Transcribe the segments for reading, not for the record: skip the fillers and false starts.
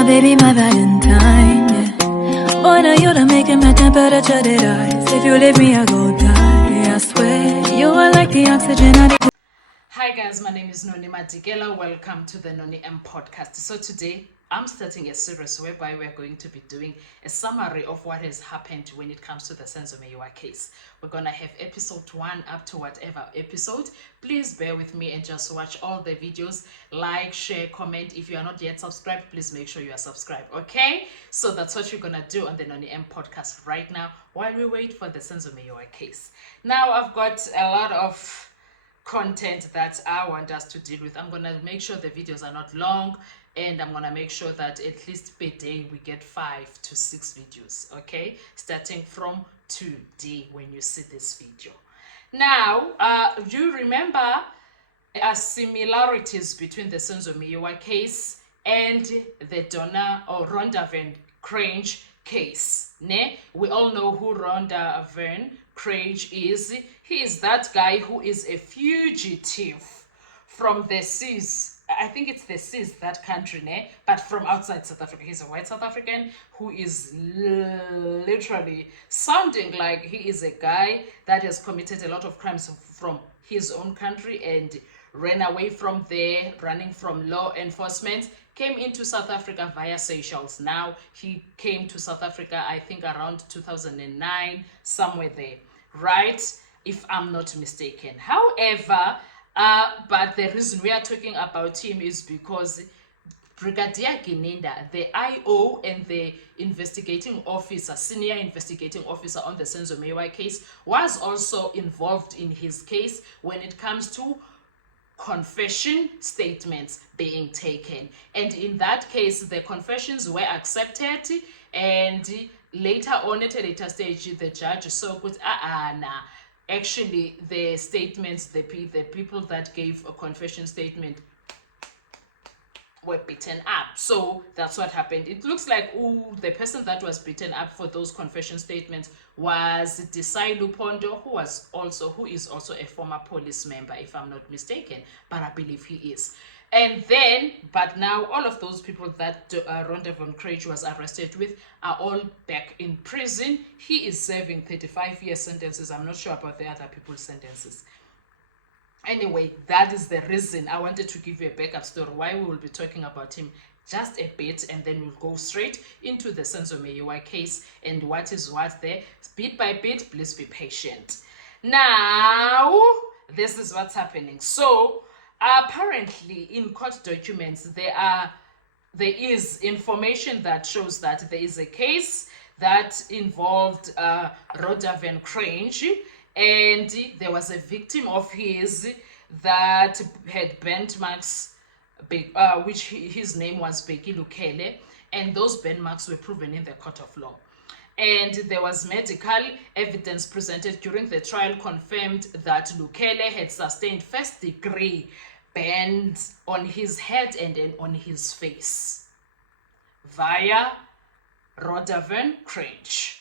my baby, my Valentine, yeah. Boy, now you done making my temperature dead rise. If you leave me, I go die, I swear. You are like the oxygen I need. Hi guys, my name is Noni Madikela. Welcome to the Noni M podcast. So today I'm starting a series whereby we're going to be doing a summary of what has happened when it comes to the Senzo Meyiwa case. We're gonna have episode 1 up to whatever episode. Please bear with me and just watch all the videos. Like, share, comment. If you are not yet subscribed, please make sure you are subscribed. Okay? So that's what you're gonna do on the Noni M podcast right now while we wait for the Senzo Meyiwa case. Now I've got a lot of content that I want us to deal with. I'm gonna make sure the videos are not long, and I'm gonna make sure that at least per day we get 5 to 6 videos, okay, starting from today when you see this video. Now you remember similarities between the Senzo Meyiwa case and the Donna or Rhonda Van Crange case. We all know who Rhonda Van Crange is. He is that guy who is a fugitive from the seas. I think it's the seas, that country, but from outside South Africa. He's a white South African who is literally sounding like he is a guy that has committed a lot of crimes from his own country and ran away from there, running from law enforcement, came into South Africa via Seychelles. Now he came to South Africa, I think around 2009, somewhere there, right? If I'm not mistaken. However, but the reason we are talking about him is because Brigadier Gininder, the IO and the investigating officer, senior investigating officer on the Senzo Meyiwa case, was also involved in his case when it comes to confession statements being taken. And in that case, the confessions were accepted, and later on at a later stage, the judge saw good, actually the statements, the people that gave a confession statement were beaten up. So that's what happened. It looks like the person that was beaten up for those confession statements was Desai Lupondo, who is also a former police member, if I'm not mistaken, but I believe he is. And then, but now all of those people that Rhonda Van Crange was arrested with are all back in prison. He is serving 35-year sentences. I'm not sure about the other people's sentences. Anyway, that is the reason I wanted to give you a backup story why we will be talking about him just a bit, and then we'll go straight into the Senzo Meyiwa case and what is what there. Bit by bit, please be patient. Now, this is what's happening. So, apparently in court documents, there is information that shows that there is a case that involved Rhonda Van Crange, and there was a victim of his that had burnt marks, which his name was Bheki Lukele, and those burn marks were proven in the court of law. And there was medical evidence presented during the trial confirmed that Lukele had sustained first-degree burns on his head and then on his face via Rhonda Van Crange.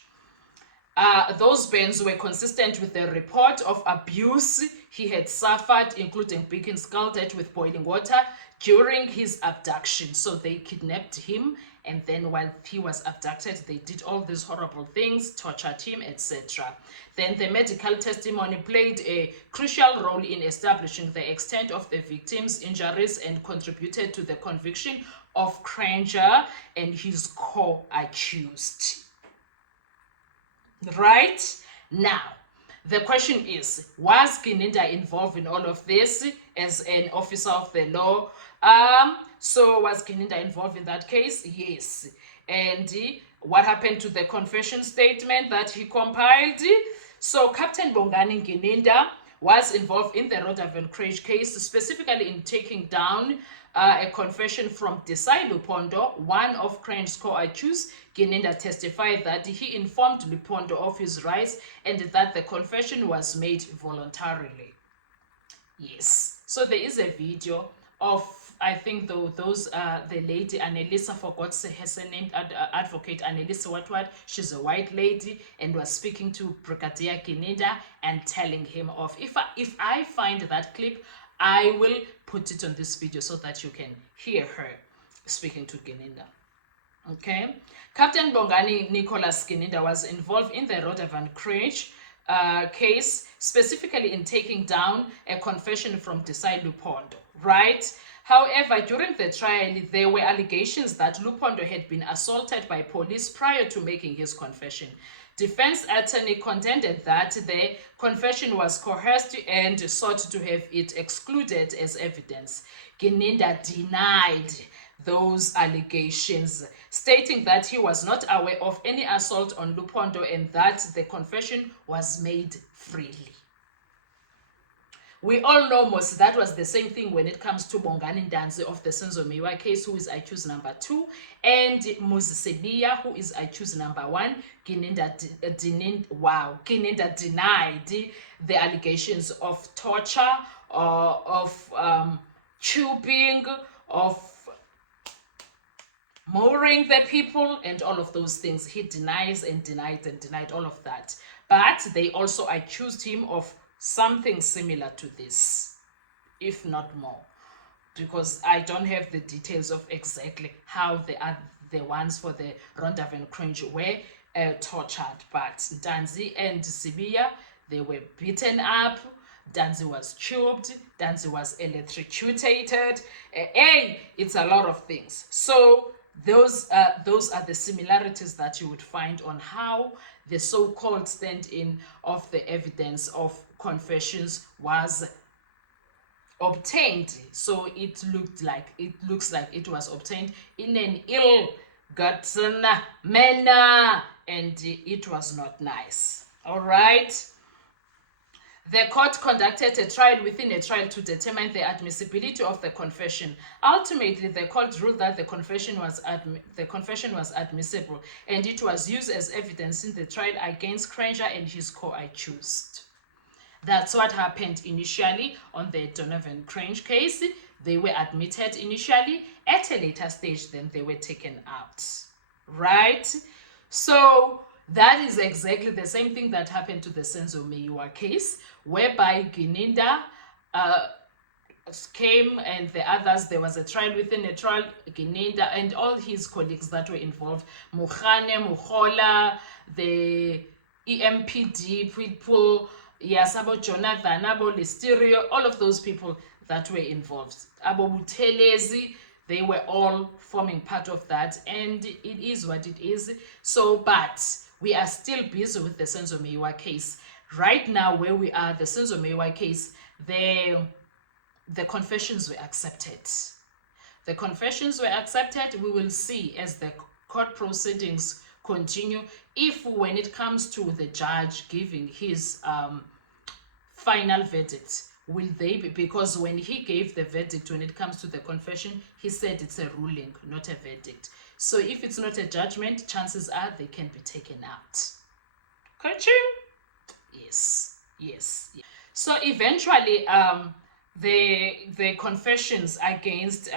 Those burns were consistent with the report of abuse he had suffered, including being scalded with boiling water during his abduction. So they kidnapped him, and then while he was abducted, they did all these horrible things, tortured him, etc. Then the medical testimony played a crucial role in establishing the extent of the victim's injuries and contributed to the conviction of Cranger and his co-accused. Right? Now, the question is, was Gininder involved in all of this as an officer of the law? So was Gininder involved in that case? Yes. And what happened to the confession statement that he compiled? So Captain Bongani Gininder was involved in the Rhonda Van Crange case, specifically in taking down a confession from Desai Lupondo, one of Crange's co-accused. Gininder testified that he informed Lupondo of his rights and that the confession was made voluntarily. Yes. So there is a video of, I think the lady Annelisa, forgot her name, advocate Annelisa what she's a white lady, and was speaking to Brigadier Gininder and telling him off. If I find that clip, I will put it on this video so that you can hear her speaking to Gininder. Okay. Captain Bongani Nicholas Gininda was involved in the Rhoda Cringe case, specifically in taking down a confession from Desai Lupondo, right? However, during the trial, there were allegations that Lupondo had been assaulted by police prior to making his confession. Defense attorney contended that the confession was coerced and sought to have it excluded as evidence. Gininda denied those allegations, stating that he was not aware of any assault on Lupondo and that the confession was made freely. We all know most that was the same thing when it comes to Bongani Ndanzi of the Senzo Meyiwa case, who is accused number 2, and Muzisebiya, who is accused number 1. Gininda denied the allegations of torture, of tubing, of murdering the people, and all of those things. He denies and denied and denied all of that. But they also accused him of something similar to this, if not more, because I don't have the details of exactly how the ones for the Rhoda Cringe were tortured. But Ndanzi and Sibiya, they were beaten up. Ndanzi was tubed. Ndanzi was electrocuted. It's a lot of things. So those are the similarities that you would find on how the so-called stand-in of the evidence of confessions was obtained. So it looks like it was obtained in an ill-gotten manner, and it was not nice. All right. The court conducted a trial within a trial to determine the admissibility of the confession. Ultimately, the court ruled that the confession was admissible, and it was used as evidence in the trial against Cringer and his co-accused. That's what happened initially on the Donovan Cringe case. They were admitted initially. At a later stage, then they were taken out. Right? So that is exactly the same thing that happened to the Senzo Meyiwa case, whereby Gininda came and the others, there was a trial within a trial. Gininda and all his colleagues that were involved, Mukhane, Mukhola, the EMPD people, Yasabo Jonathan, Abo Listerio, all of those people that were involved. Abo Butelezi, they were all forming part of that, and it is what it is. So, but we are still busy with the Senzo Meyiwa case. Right now, where we are, the Senzo Meyiwa case, the confessions were accepted. The confessions were accepted. We will see as the court proceedings continue if, when it comes to the judge giving his final verdict, will they be, because when he gave the verdict, when it comes to the confession, he said it's a ruling, not a verdict. So if it's not a judgment, chances are they can be taken out. Catching? Yes. So eventually, the confessions against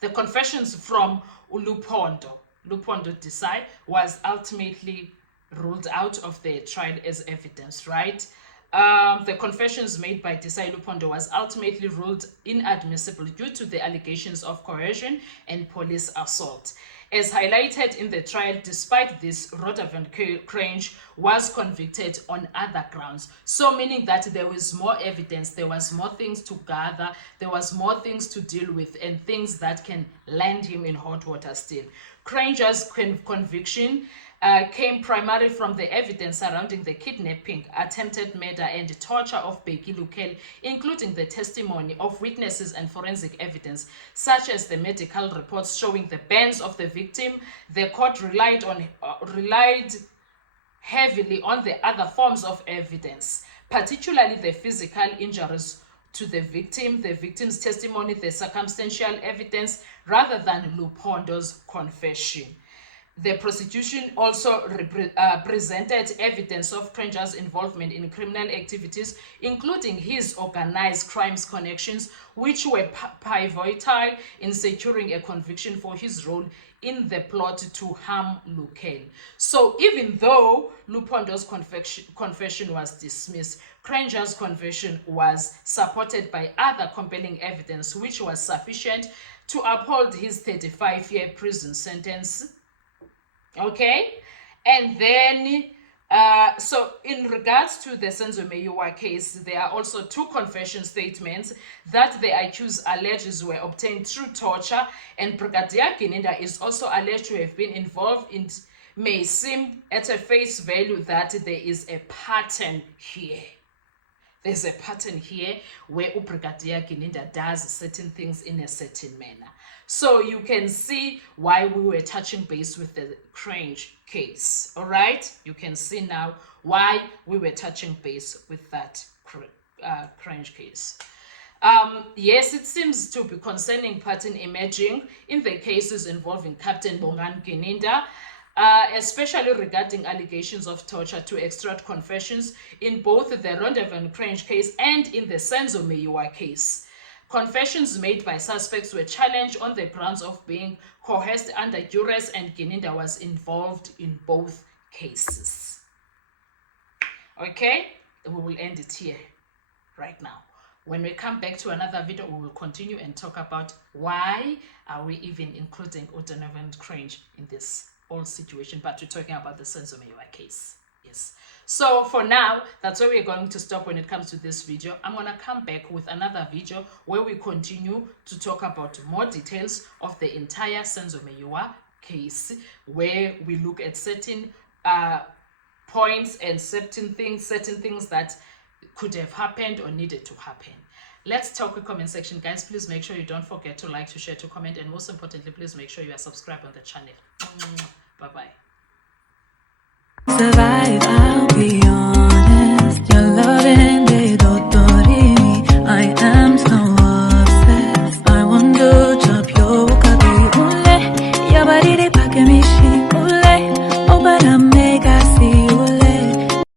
the confessions from Lupondo Desai was ultimately ruled out of the trial as evidence, right? The confessions made by Desai Lupondo was ultimately ruled inadmissible due to the allegations of coercion and police assault. As highlighted in the trial, despite this, Rhoda Cringe was convicted on other grounds. So meaning that there was more evidence, there was more things to gather, there was more things to deal with, and things that can land him in hot water still. Cringe's conviction came primarily from the evidence surrounding the kidnapping, attempted murder, and torture of Bheki Lukhele, including the testimony of witnesses and forensic evidence, such as the medical reports showing the burns of the victim. The court relied heavily on the other forms of evidence, particularly the physical injuries to the victim, the victim's testimony, the circumstantial evidence, rather than Lupondo's confession. The prosecution also presented evidence of Cringer's involvement in criminal activities, including his organized crimes connections, which were pivotal in securing a conviction for his role in the plot to harm Lukhele. So even though Lupondo's confession was dismissed, Cringer's confession was supported by other compelling evidence, which was sufficient to uphold his 35-year prison sentence. Okay, and then so in regards to the Senzo Meyiwa case, there are also 2 confession statements that the accused alleges were obtained through torture, and Brigadier Gininda is also alleged to have been involved in. May seem at a face value that there is a pattern here. There's a pattern here where Brigadier Gininda does certain things in a certain manner. So you can see why we were touching base with the Crange case. All right, you can see now why we were touching base with that Crange case. Yes, it seems to be concerning pattern emerging in the cases involving Captain Bongani Gininda, especially regarding allegations of torture to extract confessions in both the Rondavant Crange case and in the Senzo Meyiwa case. Confessions made by suspects were challenged on the grounds of being coerced under duress, and Gininda was involved in both cases. Okay, we will end it here right now. When we come back to another video, we will continue and talk about why are we even including Rondavant Crange in this whole situation, but we're talking about the Senzo Meyiwa case. Yes. So for now, that's where we're going to stop when it comes to this video. I'm going to come back with another video where we continue to talk about more details of the entire Senzo Meyiwa case, where we look at certain points and certain things that could have happened or needed to happen. Let's talk in the comment section, guys. Please make sure you don't forget to like, to share, to comment, and most importantly, please make sure you are subscribed on the channel. Bye bye. Survive, I'll be on.